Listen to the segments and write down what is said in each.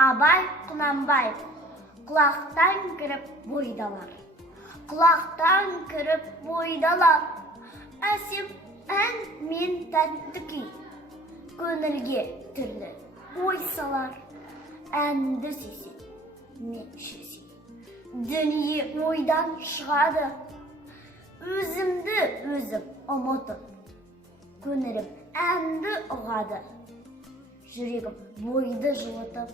Абай Құнанбаев. Құлақтан кіріп бойдалар. Құлақтан кіріп бойдалар. Әсем ән мен тәтті күй. Көңілге түрлі ой салар. Әнді сүйсен, мен шүйсен. Дүние ойдан шығады. Өзімді өзім ұмытып. Көңілім әнді ұғады. Жүрегім бойды жылытып.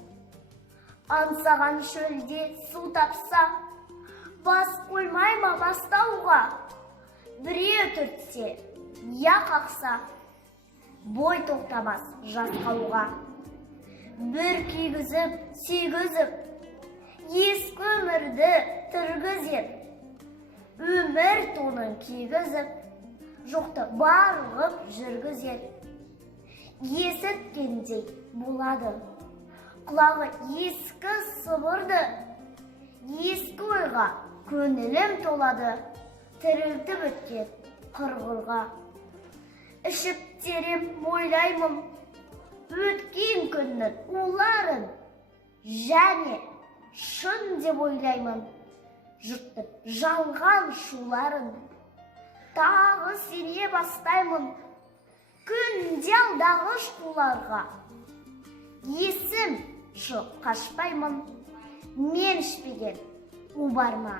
Аңсаған шөлде су тапса, бас қоймайма бастауға. Біреу түртсе, я қақса, бой тоқтамас жас қалуға. Бір күйгізіп, сүйгізіп, ескі өмірді түргізіп, өмір тонын кигізіп, жоқты барғып жүргізер. Есіткендей болады, құлағы ескі сыбырды, ескі ойға көңілім толады, тірілтіп өткен қырғылға. Ішіп терем ойлаймын, өткен күннің уларын, және шын деп ойлаймын, жұрттың жалған шуларын. Тағы сене бастаймын, күнде алдағы шуларға. Есім шық қашпаймын, мен ішпеген у бар ма?